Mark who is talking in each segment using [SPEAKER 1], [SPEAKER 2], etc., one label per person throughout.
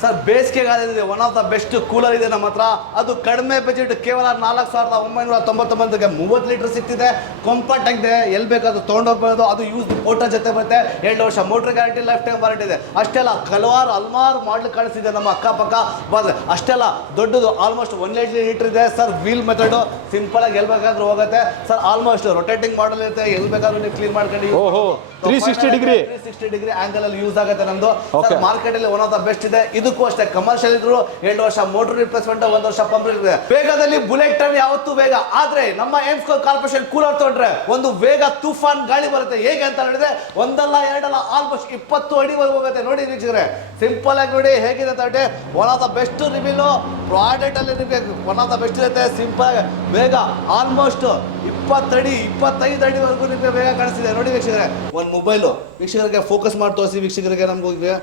[SPEAKER 1] Sir ಬೇಸಿಗೆಗಾಲದಲ್ಲಿ one of the best cooler ಇದೆ ನಮ್ಮ ಹತ್ರ. ಅದು ಕಡಿಮೆ ಬಜೆಟ್ ಕೇವಲ ನಾಲ್ಕು ಸಾವಿರದ ಒಂಬೈನೂರ ತೊಂಬತ್ತೊಂಬತ್ತಕ್ಕೆ ಮೂವತ್ತು ಲೀಟರ್ ಸಿಕ್ತಿದೆ. ಕಂಫರ್ಟ್ ಆಗಿದೆ ಎಲ್ಲಿ ಬೇಕಾದ್ರೂ ತೊಗೊಂಡೋಗ್ಬೋದು ಅದು ಯೂಸ್ ಫೋಟೋ ಜೊತೆ ಬರುತ್ತೆ. ಎರಡು ವರ್ಷ motor guarantee life time warranty ಇದೆ. ಅಷ್ಟೆಲ್ಲ ಹಲವಾರು ಹಲ್ವಾರು ಮಾಡಲ್ ಕಾಣಿಸ್ತಿದೆ ನಮ್ಮ ಅಕ್ಕಪಕ್ಕ. ಬಂದರೆ ಅಷ್ಟೆಲ್ಲ ದೊಡ್ಡದು ಆಲ್ಮೋಸ್ಟ್ ಒನ್ ಏಟ್ ಲೀಟರ್ ಇದೆ. ಸರ್ ವೀಲ್ ಮೆಥಡು ಸಿಂಪಲ್ ಆಗಿ ಎಲ್ಲಿ ಬೇಕಾದ್ರೂ ಹೋಗುತ್ತೆ. ಸರ್ ಆಲ್ಮೋಸ್ಟ್ ರೊಟೇಟಿಂಗ್ ಮಾಡಲ್ ಇರುತ್ತೆ. ಎಲ್ಲಿ ಬೇಕಾದ್ರೂ ನೀವು ಕ್ಲೀನ್ ಮಾಡ್ಕೊಂಡು
[SPEAKER 2] ಓಹೋ, 360 degree
[SPEAKER 1] three sixty degree angle ಅಲ್ಲಿ ಯೂಸ್ ಆಗುತ್ತೆ ನಮ್ದು.
[SPEAKER 2] ಮಾರ್ಕೆಟಲ್ಲಿ
[SPEAKER 1] ಮಾರ್ಕೆಟ್ ಅಲ್ಲಿ ಒನ್ ಆಫ್ ದ ಬೆಸ್ಟ್ ಇದೆ ಇದಕ್ಕೂ ಅಷ್ಟೇ ಕಮರ್ಷಿಯಲ್ ಇದ್ರು ಎರಡು ವರ್ಷ ಮೋಟರ್ ರಿಪ್ಲೇಸ್ಮೆಂಟ್ ಒಂದು ವರ್ಷ ಪಂಪ್ ವೇಗದಲ್ಲಿ ಬುಲೆಟ್ ಟರ್ನ್ ಯಾವತ್ತೂ ವೇಗ. ಆದ್ರೆ ನಮ್ಮ ಏಮ್ಸ್ ಕಾರ್ಪೊರೇಷನ್ ಕೂಲರ್ ತೊಗೊಂಡ್ರೆ ಒಂದು ವೇಗ ತುಫಾನ್ ಗಾಳಿ ಬರುತ್ತೆ. ಹೇಗೆ ಅಂತ ಹೇಳಿದ್ರೆ ಒಂದಲ್ಲ ಎರಡಲ್ಲ ಆಲ್ಮೋಸ್ಟ್ ಇಪ್ಪತ್ತು ಅಡಿವರೆಗೂ ಹೋಗುತ್ತೆ. ನೋಡಿ ವೀಕ್ಷಕರೇ ಸಿಂಪಲ್ ಆಗಿ ನೋಡಿ ಹೇಗಿದೆ ಅಂತ one of the best review product ಅಲ್ಲಿ ನಿಮಗೆ ಒನ್ ಆಫ್ ದ ಬೆಸ್ಟ್ ಇರುತ್ತೆ ಸಿಂಪಲ್ ವೇಗ ಆಲ್ಮೋಸ್ಟ್ ಇಪ್ಪತ್ತಡಿ ಇಪ್ಪತ್ತೈದು ಅಡಿವರೆಗೂ ನಿಮಗೆ ಬೇಗ ಕಾಣಿಸ್ತಿದೆ. ನೋಡಿ ವೀಕ್ಷಕರೇ, ಒಂದು ಮೊಬೈಲು ವೀಕ್ಷಕರಿಗೆ ಫೋಕಸ್ ಮಾಡಿ ತೋರಿಸಿ, ವೀಕ್ಷಕರಿಗೆ ನಮ್ಗೆ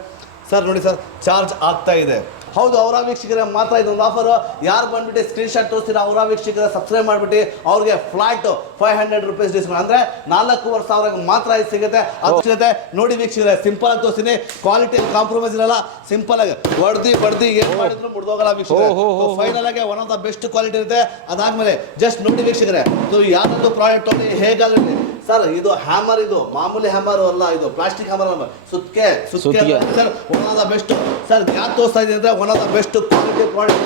[SPEAKER 1] ಸರ್ ನೋಡಿ ಸರ್ ಚಾರ್ಜ್ ಆಗ್ತಾ ಇದೆ. ಹೌದು ಅವರ ವೀಕ್ಷಕರ ಮಾತ್ರ ಇದೊಂದು ಆಫರ್ ಯಾರು ಬಂದ್ಬಿಟ್ಟು ಸ್ಕ್ರೀನ್ ಶಾಟ್ ತೋರಿಸ್ತೀರ ಅವರ ವೀಕ್ಷಕರ ಸಬ್ಸ್ಕ್ರೈಬ್ ಮಾಡಿಬಿಟ್ಟು ಅವ್ರಿಗೆ flat five hundred rupees discount ಅಂದ್ರೆ ನಾಲ್ಕೂವರೆ ಸಾವಿರ ಮಾತ್ರ ಇದು ಸಿಗುತ್ತೆ. ಅದು ಸಿಗುತ್ತೆ. ನೋಡಿ ವೀಕ್ಷಕರ ಸಿಂಪಲ್ ಆಗಿ ತೋರಿಸ್ತೀನಿ. ಕ್ವಾಲಿಟಿ ಕಾಂಪ್ರಮೈಸ್ ಇರಲ್ಲ. ಸಿಂಪಲ್ ಆಗಿ ಹೊಡ್ದಿ ಬಡ್ದಿ ಏನು ಮಾಡಿದ್ರು ಮುಡ್ದೋಗಲ್ಲ. ವೀಕ್ಷಕರೇ. ಫೈನಲ್ ಆಗಿ one of the best quality ಇರುತ್ತೆ. ಅದಾದ್ಮೇಲೆ ಜಸ್ಟ್ ನೋಡಿ ವೀಕ್ಷಕರೇ. ಸೊ ಯಾವ್ದು ಪ್ರಾಡಕ್ಟ್ ಹೇಗಾದ್ರೆ ಸರ್ ಇದು ಹ್ಯಾಮರ್ ಇದು. ಮಾಮೂಲಿ ಹ್ಯಾಮರ್ ಅಲ್ಲ ಇದು. ಪ್ಲಾಸ್ಟಿಕ್ ಹ್ಯಾಮರ್ ಅಲ್ಲ. ಸುತ್ಕೆ. Sir one of the best sir ಯಾಕೆ ತೋರಿಸ್ತಾ ಇದೆ ಅಂದ್ರೆ one of the best quality product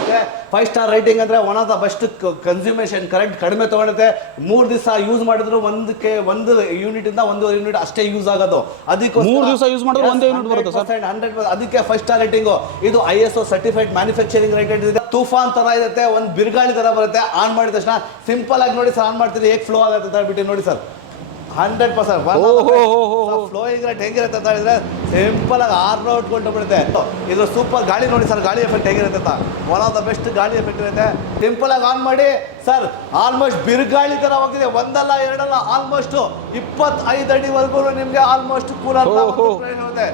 [SPEAKER 1] five star rating ಅಂದ್ರೆ one of the best consumption current ಕಡಿಮೆ ತಗೊಳುತ್ತೆ. ಮೂರು ದಿವಸ ಯೂಸ್ ಮಾಡಿದ್ರು ಒಂದಕ್ಕೆ ಒಂದು ಯೂನಿಟ್ ಇಂದ ಒಂದು ಯೂನಿಟ್ ಅಷ್ಟೇ ಯೂಸ್ ಆಗೋದು. ಅದಕ್ಕೆ
[SPEAKER 2] ಮೂರ್ ದಿವಸ ಯೂಸ್ ಮಾಡಿದ್ರೆ ಒಂದೇ ಯೂನಿಟ್ ಬರುತ್ತೆ ಸರ್.
[SPEAKER 1] ಹಂಡ್ರೆಡ್ ಅದಕ್ಕೆ ಫೈವ್ ಸ್ಟಾರ್ ರೇಟಿಂಗ್ ಇದು I S O certified manufacturing rated ಇದೆ. ತೂಫಾನ್ ತರ ಇರುತ್ತೆ ಒಂದು ಬಿರುಗಾಳಿ ತರ ಬರುತ್ತೆ. ಆನ್ ಮಾಡಿದ ತಕ್ಷಣ ಸಿಂಪಲ್ ಆಗಿ ನೋಡಿ ಸರ್ ಆನ್ ಮಾಡ್ತೀರಿ ಹೇಗೆ ಫ್ಲೋ ಆಗುತ್ತೆ ಅಂತ ಬಿಟ್ಟು ನೋಡಿ sir. Hundred percent. Flowing rate ಹೆಂಗಿರುತ್ತೆ ಅಂತ ಹೇಳಿದ್ರೆ ಸಿಂಪಲ್ ಆಗಿ ಆರ್ನ ಉಟ್ಕೊಂಡು ಬಿಡುತ್ತೆ. ಇದು ಸೂಪರ್ ಗಾಳಿ ನೋಡಿ ಸರ್ ಗಾಳಿ ಎಫೆಕ್ಟ್ ಹೆಂಗಿರುತ್ತೆ ಅಂತ. ಒನ್ ಆಫ್ ದ ಬೆಸ್ಟ್ ಗಾಳಿ ಎಫೆಕ್ಟ್ ಇರುತ್ತೆ. ಸಿಂಪಲ್ ಆಗಿ ಆನ್ ಮಾಡಿ ಸರ್ ಆಲ್ಮೋಸ್ಟ್ ಬಿರುಗಾಳಿ ತರ ಹೋಗಿದೆ. ಒಂದಲ್ಲ ಎರಡಲ್ಲ ಆಲ್ಮೋಸ್ಟ್ ಇಪ್ಪತ್ತೈದು ಅಡಿವರೆಗೂ ನಿಮ್ಗೆ ಆಲ್ಮೋಸ್ಟ್ ಕೂಲರ್.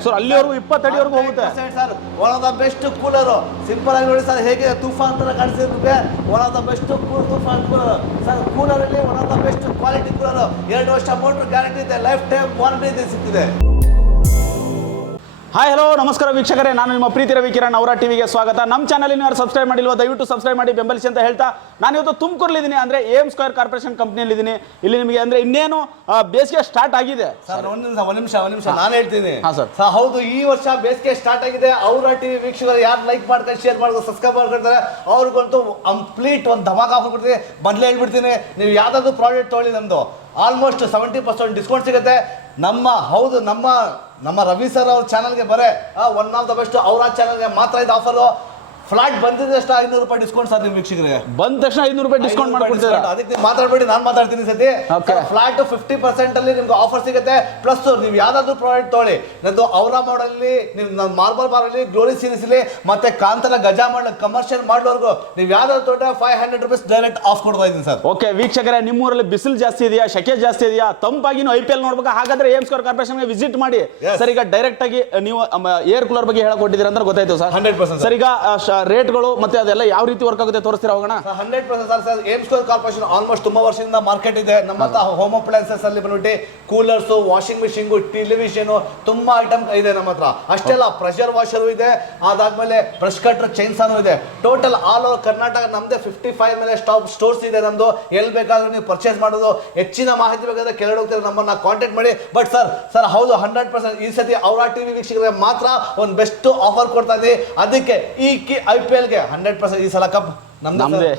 [SPEAKER 2] ಸರ್ ಅಲ್ಲಿವರೆಗೂ ಇಪ್ಪತ್ತು ಅಡಿವರೆಗೂ ಹೋಗುತ್ತೆ.
[SPEAKER 1] Sir one of the best cooler simple ಆಗಿ ನೋಡಿ ಸರ್ ಹೇಗೆ ತುಫಾನ್ ತರ ಕಾಣಿಸಿದ್ರು ನಿಮಗೆ? One of the best cool Toofan cooler sir cooler ಅಲ್ಲಿ one of the best quality cooler ಎರಡು ವರ್ಷ ಮೋಟರ್ ಗ್ಯಾರಂಟಿ ಇದೆ. ಲೈಫ್ ಟೈಮ್ ವಾರಂಟಿ ಇದೆ ಸಿಗ್ತಿದೆ
[SPEAKER 2] ಹಾಯ್ ಹಲೋ ನಮಸ್ಕಾರ ವೀಕ್ಷಕರೇ. ನಾನು ನಿಮ್ಮ ಪ್ರೀತಿ ರವಿ ಕಿರಣ್ ಅವರ ಟಿವಿಗೆ ಸ್ವಾಗತ. ನಮ್ಮ ಚಾನಲ್ ಯಾರು ಸಬ್ಸ್ಕ್ರೈಬ್ ಮಾಡಿಲ್ವ ದಯವಿಟ್ಟು ಸಬ್ಸ್ಕ್ರೈಬ್ ಮಾಡಿ ಬೆಂಬಲಿಸಿ ಅಂತ ಹೇಳ್ತಾ ನಾನು ಇವತ್ತು ತುಮಕೂರಲ್ಲಿದ್ದೀನಿ. ಅಂದರೆ ಏಮ್ ಸ್ಕ್ವೇರ್ ಕಾರ್ಪೊರೇಷನ್ ಕಂಪ್ನಿಯಲ್ಲಿದ್ದೀನಿ ಇಲ್ಲಿ ನಿಮಗೆ ಅಂದರೆ ಇನ್ನೇನು ಬೇಸಿಗೆ ಸ್ಟಾರ್ಟ್ ಆಗಿದೆ.
[SPEAKER 1] ಸರ್ ಒಂದು ನಿಮಿಷ ಒಂದು ನಿಮಿಷ ಒಂದ್ ನಿಮಿಷ ನಾನು ಹೇಳ್ತೀನಿ.
[SPEAKER 2] ಹಾ.
[SPEAKER 1] ಸರ್ ಹೌದು ಈ ವರ್ಷ ಬೇಸಿಗೆ ಸ್ಟಾರ್ಟ್ ಆಗಿದೆ. ಅವರ ಟಿವಿ ವೀಕ್ಷಕರು ಯಾರು ಲೈಕ್ ಮಾಡ್ತಾರೆ ಶೇರ್ ಮಾಡ್ತಾರೆ ಸಬ್ಸ್ಕ್ರೈಬ್ ಮಾಡ್ಕೊಳ್ತಾರೆ ಅವ್ರಿಗಂತೂ ಕಂಪ್ಲೀಟ್ ಒಂದು ಧಮಾಕ ಹಾಕ್ಬಿಡ್ತೀನಿ ಕೊಡ್ತೀನಿ ಮೊದಲೇ ಹೇಳ್ಬಿಡ್ತೀನಿ. ನೀವು ಯಾವ್ದಾದ್ರು ಪ್ರಾಡಕ್ಟ್ ತೊಗೊಳ್ಳಿ ನಮ್ದು. ಆಲ್ಮೋಸ್ಟ್ ಸೆವೆಂಟಿ ಪರ್ಸೆಂಟ್ ಡಿಸ್ಕೌಂಟ್ ಸಿಗುತ್ತೆ. ನಮ್ಮ ಹೌದು ನಮ್ಮ ನಮ್ಮ ರವಿ ಸರ್ ಅವ್ರ ಚಾನಲ್ಗೆ ಬರೇ ಒನ್ ಆಫ್ ದ ಬೆಸ್ಟ್ ಅವರ ಚಾನಲ್ಗೆ ಮಾತ್ರ ಇದು ಆಫರು ಫ್ಲಾಟ್ ಬಂದಿದ್ದಷ್ಟು ಐನೂರು ರೂಪಾಯಿ ಡಿಸ್ಕೌಂಟ್ ಸರ್ ನಿಮ್ಮ ವೀಕ್ಷಕರಿಗೆ
[SPEAKER 2] ಬಂದ ತಕ್ಷಣ ಐನೂರು ರೂಪಾಯಿ ಡಿಸ್ಕೌಂಟ್ ಮಾಡ್ಕೊಡ್ತೀರಾ?
[SPEAKER 1] ಅದಕ್ಕೆ ನೀವು ಮಾತಾಡ್ಬೇಡಿ ನಾನು ಮಾತಾಡ್ತೀನಿ ಸತಿ. ಫ್ಲಾಟ್ ಫಿಫ್ಟಿ ಪರ್ಸೆಂಟ್ ಅಲ್ಲಿ ನಿಮ್ಗೆ ಆಫರ್ ಸಿಗುತ್ತೆ. ಪ್ಲಸ್ ನೀವು ಯಾವ್ದಾದ್ರು ಪ್ರಾಡಕ್ಟ್ ತೊಗೊಳ್ಳಿ. ನಂದು ಅವರ ಮಾಡಲ್ಲಿ ನೀವು ನನ್ನ ಮಾರ್ಬಲ್ ಬಾರಲ್ಲಿ ಗ್ಲೋರಿ ಸೀರೀಸ್ ಅಲ್ಲಿ ಮತ್ತೆ ಕಾಂತರ ಗಜ ಮಾಡ್ಲಿಕ್ಕೆ ಕಮರ್ಷಿಯಲ್ ಮಾಡೋರ್ಗು ನೀವು ಯಾವ್ದಾದ್ರು ತೊಗೊಂಡ್ರೆ five hundred rupees direct off ಕೊಡ್ತಾ ಇದ್ದೀನಿ ಸರ್.
[SPEAKER 2] ಓಕೆ ವೀಕ್ಷಕರೇ ನಿಮ್ಮೂರಲ್ಲಿ ಬಿಸಿಲು ಜಾಸ್ತಿ ಇದೆಯಾ? ಶೆಕೆ ಜಾಸ್ತಿ ಇದೆಯಾ? ತಂಪಾಗಿನೂ ಐ ಪಿ ಎಲ್ ನೋಡ್ಬೇಕು? ಹಾಗಾದ್ರೆ ಏಮ್ ಸ್ಕೋರ್ ಕಾರ್ಪೊರೇಷನ್ಗೆ ವಿಸಿಟ್ ಮಾಡಿ. ಸರಿ ಈಗ ಡೈರೆಕ್ಟ್ ಆಗಿ ನೀವು ಏರ್ ಕೂಲರ್ ಬಗ್ಗೆ ಹೇಳಕೊಟ್ಟಿದ್ದೀರಾ ಅಂತ ಗೊತ್ತಾಯ್ತು ಸರ್.
[SPEAKER 1] 100%
[SPEAKER 2] ಸರ್. ಈಗ ರೇಟ್ಗಳು ಮತ್ತೆ ಅದೆಲ್ಲ ಯಾವ ರೀತಿ ವರ್ಕ್ ಆಗುತ್ತೆ ತೋರಿಸ್ತೀರಾ ಹೋಗೋಣ?
[SPEAKER 1] Hundred percent sir aim store corporation almost ತುಂಬಾ ವರ್ಷದಿಂದ ಮಾರ್ಕೆಟ್ ಇದೆ. ನಮ್ಮ ಹೋಮ್ ಅಪ್ಲೈನ್ಸಸ್ ಅಲ್ಲಿ ಬಂದ್ಬಿಟ್ಟು ಕೂಲರ್ಸ್ ವಾಷಿಂಗ್ ಮಿಷಿನ್ ಟೆಲಿವಿಷನ್ ತುಂಬಾ ಐಟಮ್ ಇದೆ ನಮ್ಮ ಹತ್ರ. ಅಷ್ಟೆಲ್ಲ ಪ್ರೆಷರ್ ವಾಷರ್ ಇದೆ. ಅದಾದ್ಮೇಲೆ ಬ್ರಷ್ ಕಟ್ರ್ ಚೈನ್ಸಾನು ಇದೆ. ಟೋಟಲ್ ಆಲ್ ಓವರ್ ಕರ್ನಾಟಕ ನಮ್ದೇ ಫಿಫ್ಟಿ ಫೈವ್ ಮೇಲೆ ಸ್ಟಾಪ್ ಸ್ಟೋರ್ಸ್ ಇದೆ ನಮ್ದು. ಎಲ್ಲಿ ಬೇಕಾದ್ರೂ ನೀವು ಪರ್ಚೇಸ್ ಮಾಡೋದು. ಹೆಚ್ಚಿನ ಮಾಹಿತಿ ಬೇಕಾದ್ರೆ ಕೆಳಗಡೆ ಹೋಗ್ತಾರೆ, ನಮ್ಮನ್ನ ಕಾಂಟ್ಯಾಕ್ಟ್ ಮಾಡಿ. ಬಟ್ ಸರ್ ಸರ್ ಹೌದು ಹಂಡ್ರೆಡ್ ಪರ್ಸೆಂಟ್ ಈ ಸತಿ ಅವರ ಟಿವಿ ವೀಕ್ಷಕರಿಗೆ ಮಾತ್ರ ಒಂದು ಬೆಸ್ಟ್ ಆಫರ್ ಕೊಡ್ತಾ ಇದ್ದೀವಿ ಅದಕ್ಕೆ ಈ ಕಿ ಐ ಪಿ ಎಲ್ಗೆ ಹಂಡ್ರೆಡ್ ಪರ್ಸೆಂಟ್ ಈ ಸಲ ಕಪ್
[SPEAKER 2] ನಮ್ದೇ.